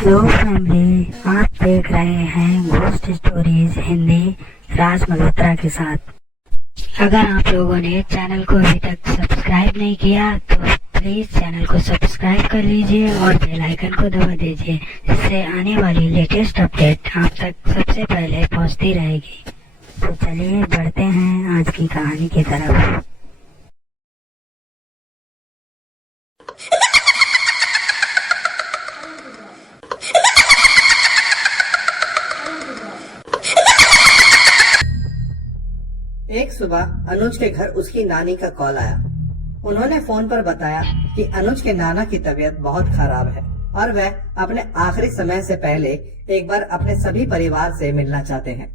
Hello family, आप देख रहे हैं घोस्ट स्टोरीज हिंदी राज मल्होत्रा के साथ। अगर आप लोगों ने चैनल को अभी तक सब्सक्राइब नहीं किया तो प्लीज चैनल को सब्सक्राइब कर लीजिए और बेल आइकन को दबा दीजिए, जिससे आने वाली लेटेस्ट अपडेट आप तक सबसे पहले पहुंचती रहेगी। तो चलिए बढ़ते हैं आज की कहानी की तरफ। एक सुबह अनुज के घर उसकी नानी का कॉल आया। उन्होंने फोन पर बताया कि अनुज के नाना की तबीयत बहुत खराब है और वह अपने आखिरी समय से पहले एक बार अपने सभी परिवार से मिलना चाहते हैं।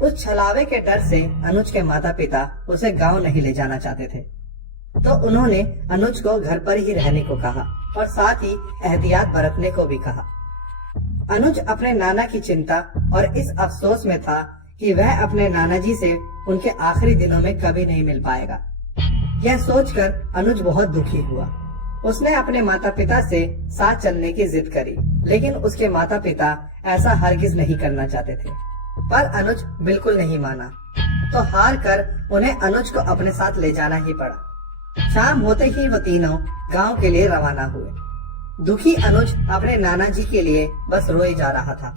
उस छलावे के डर से अनुज के माता पिता उसे गांव नहीं ले जाना चाहते थे, तो उन्होंने अनुज को घर पर ही रहने को कहा और साथ ही एहतियात बरतने को भी कहा। अनुज अपने नाना की चिंता और इस अफसोस में था कि वह अपने नाना जी से उनके आखिरी दिनों में कभी नहीं मिल पाएगा। यह सोचकर अनुज बहुत दुखी हुआ। उसने अपने माता पिता से साथ चलने की जिद करी, लेकिन उसके माता पिता ऐसा हरगिज नहीं करना चाहते थे। पर अनुज बिल्कुल नहीं माना, तो हार कर उन्हें अनुज को अपने साथ ले जाना ही पड़ा। शाम होते ही वो तीनों गांव के लिए रवाना हुए। दुखी अनुज अपने नाना जी के लिए बस रोए जा रहा था।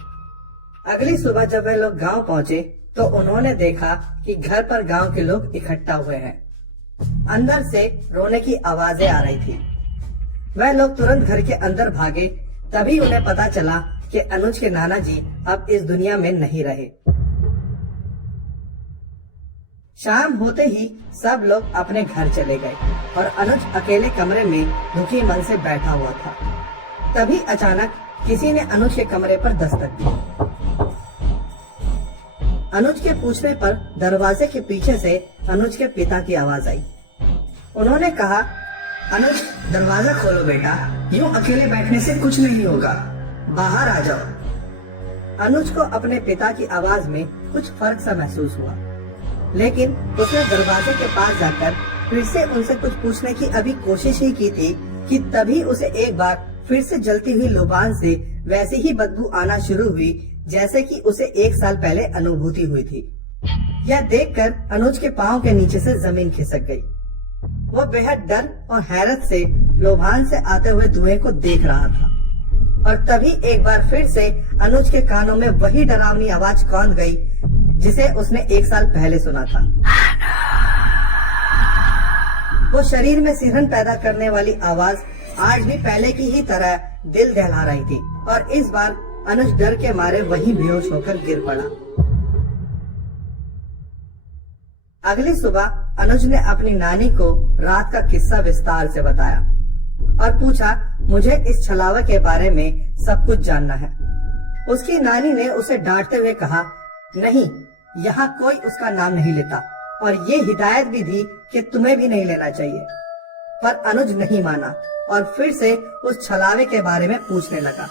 अगली सुबह जब वे लोग गांव पहुंचे तो उन्होंने देखा कि घर पर गांव के लोग इकट्ठा हुए हैं। अंदर से रोने की आवाजें आ रही थी। वह लोग तुरंत घर के अंदर भागे। तभी उन्हें पता चला कि अनुज के नाना जी अब इस दुनिया में नहीं रहे। शाम होते ही सब लोग अपने घर चले गए और अनुज अकेले कमरे में दुखी मन से बैठा हुआ था। तभी अचानक किसी ने अनुज के कमरे पर दस्तक दी। अनुज के पूछने पर दरवाजे के पीछे से अनुज के पिता की आवाज आई। उन्होंने कहा, अनुज दरवाजा खोलो बेटा, यूं अकेले बैठने से कुछ नहीं होगा, बाहर आ जाओ। अनुज को अपने पिता की आवाज में कुछ फर्क सा महसूस हुआ, लेकिन उसने दरवाजे के पास जाकर फिर से उनसे कुछ पूछने की अभी कोशिश ही की थी कि तभी उसे एक बार फिर से जलती हुई लुबान से वैसी ही बदबू आना शुरू हुई जैसे कि उसे 1 साल पहले अनुभूति हुई थी। यह देखकर अनुज के पांव के नीचे से जमीन खिसक गई। वह बेहद डर और हैरत से लोभान से आते हुए धुएं को देख रहा था और तभी एक बार फिर से अनुज के कानों में वही डरावनी आवाज कौंध गई जिसे उसने 1 साल पहले सुना था। वो शरीर में सिहरन पैदा करने वाली आवाज आज भी पहले की ही तरह दिल दहला रही थी और इस बार अनुज डर के मारे वहीं बेहोश होकर गिर पड़ा। अगली सुबह अनुज ने अपनी नानी को रात का किस्सा विस्तार से बताया और पूछा, मुझे इस छलावा के बारे में सब कुछ जानना है। उसकी नानी ने उसे डांटते हुए कहा, नहीं, यहाँ कोई उसका नाम नहीं लेता और ये हिदायत भी दी कि तुम्हें भी नहीं लेना चाहिए। पर अनुज नहीं माना और फिर से उस छलावे के बारे में पूछने लगा।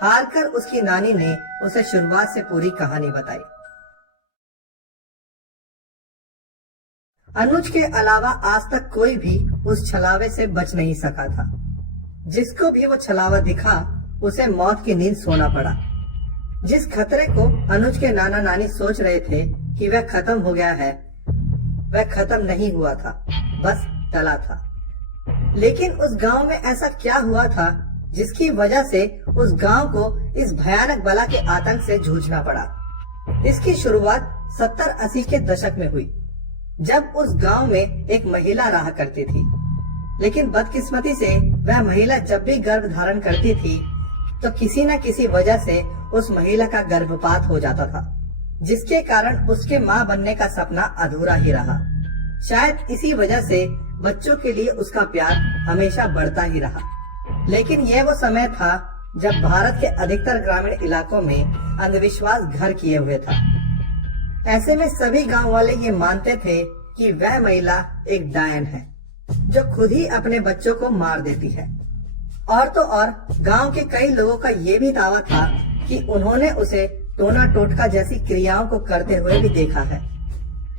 हार कर उसकी नानी ने उसे शुरुआत से पूरी कहानी बताई। अनुज के अलावा आज तक कोई भी उस छलावे से बच नहीं सका था। जिसको भी वो छलावा दिखा उसे मौत की नींद सोना पड़ा। जिस खतरे को अनुज के नाना नानी सोच रहे थे कि वह खत्म हो गया है, वह खत्म नहीं हुआ था, बस टला था। लेकिन उस गांव में ऐसा क्या हुआ था जिसकी वजह से उस गांव को इस भयानक बला के आतंक से जूझना पड़ा। इसकी शुरुआत 70-80 के दशक में हुई, जब उस गांव में एक महिला रहा करती थी। लेकिन बदकिस्मती से वह महिला जब भी गर्भ धारण करती थी तो किसी न किसी वजह से उस महिला का गर्भपात हो जाता था, जिसके कारण उसके मां बनने का सपना अधूरा ही रहा। शायद इसी वजह से बच्चों के लिए उसका प्यार हमेशा बढ़ता ही रहा। लेकिन यह वो समय था जब भारत के अधिकतर ग्रामीण इलाकों में अंधविश्वास घर किए हुए था। ऐसे में सभी गांव वाले ये मानते थे कि वह महिला एक डायन है जो खुद ही अपने बच्चों को मार देती है। और तो और गांव के कई लोगों का ये भी दावा था कि उन्होंने उसे टोना टोटका जैसी क्रियाओं को करते हुए भी देखा है।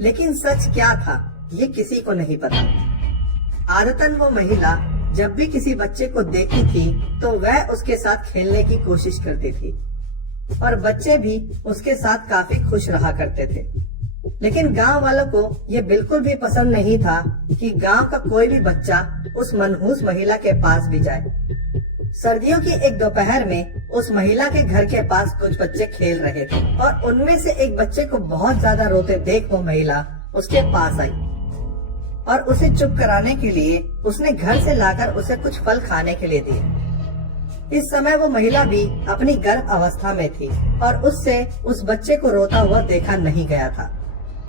लेकिन सच क्या था ये किसी को नहीं पता। आदतन वो महिला जब भी किसी बच्चे को देखती थी तो वह उसके साथ खेलने की कोशिश करती थी और बच्चे भी उसके साथ काफी खुश रहा करते थे। लेकिन गांव वालों को ये बिल्कुल भी पसंद नहीं था कि गांव का कोई भी बच्चा उस मनहूस महिला के पास भी जाए। सर्दियों की एक दोपहर में उस महिला के घर के पास कुछ बच्चे खेल रहे थे और उनमें से एक बच्चे को बहुत ज्यादा रोते देख वो महिला उसके पास आई और उसे चुप कराने के लिए उसने घर से लाकर उसे कुछ फल खाने के लिए दिए। इस समय वो महिला भी अपनी गर्भ अवस्था में थी और उससे उस बच्चे को रोता हुआ देखा नहीं गया था।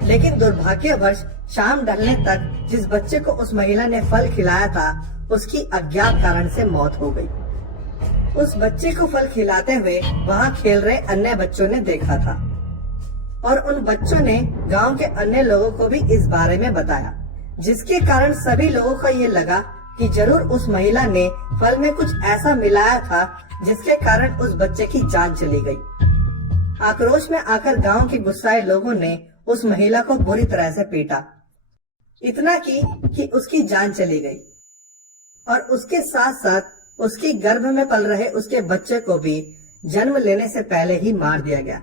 लेकिन दुर्भाग्यवश शाम ढलने तक जिस बच्चे को उस महिला ने फल खिलाया था उसकी अज्ञात कारण से मौत हो गई। उस बच्चे को फल खिलाते हुए वहाँ खेल रहे अन्य बच्चों ने देखा था और उन बच्चों ने गांव के अन्य लोगों को भी इस बारे में बताया, जिसके कारण सभी लोगों को ये लगा कि जरूर उस महिला ने फल में कुछ ऐसा मिलाया था जिसके कारण उस बच्चे की जान चली गई। आक्रोश में आकर गांव के गुस्साए लोगों ने उस महिला को बुरी तरह से पीटा, इतना कि उसकी जान चली गई और उसके साथ साथ उसकी गर्भ में पल रहे उसके बच्चे को भी जन्म लेने से पहले ही मार दिया गया।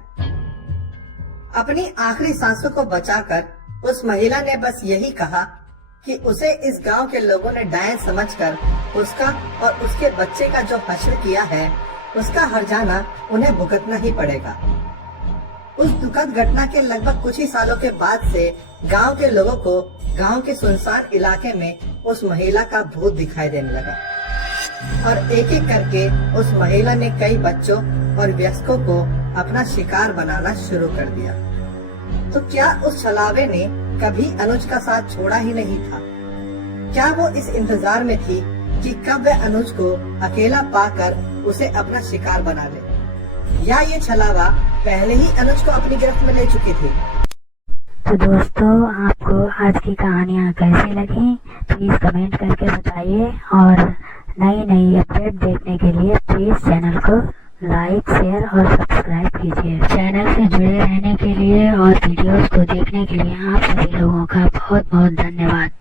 अपनी आखिरी सांसों को बचाकर उस महिला ने बस यही कहा कि उसे इस गांव के लोगों ने डायन समझकर उसका और उसके बच्चे का जो हश्र किया है उसका हर्जाना उन्हें भुगतना ही पड़ेगा। उस दुखद घटना के लगभग कुछ ही सालों के बाद से गांव के लोगों को गांव के सुनसान इलाके में उस महिला का भूत दिखाई देने लगा और एक एक करके उस महिला ने कई बच्चों और वयस्कों को अपना शिकार बनाना शुरू कर दिया। तो क्या उस छलावे ने कभी अनुज का साथ छोड़ा ही नहीं था? क्या वो इस इंतजार में थी कि कब वह अनुज को अकेला पाकर उसे अपना शिकार बना ले, या ये छलावा पहले ही अनुज को अपनी गिरफ्त में ले चुकी थी? तो दोस्तों, आपको आज की कहानियाँ कैसी लगी प्लीज कमेंट करके बताइए और नई नई अपडेट देखने के लिए प्लीज चैनल को लाइक, शेयर और सब्सक्राइब कीजिए। चैनल से जुड़े रहने के लिए और वीडियोस को देखने के लिए आप सभी लोगों का बहुत बहुत धन्यवाद।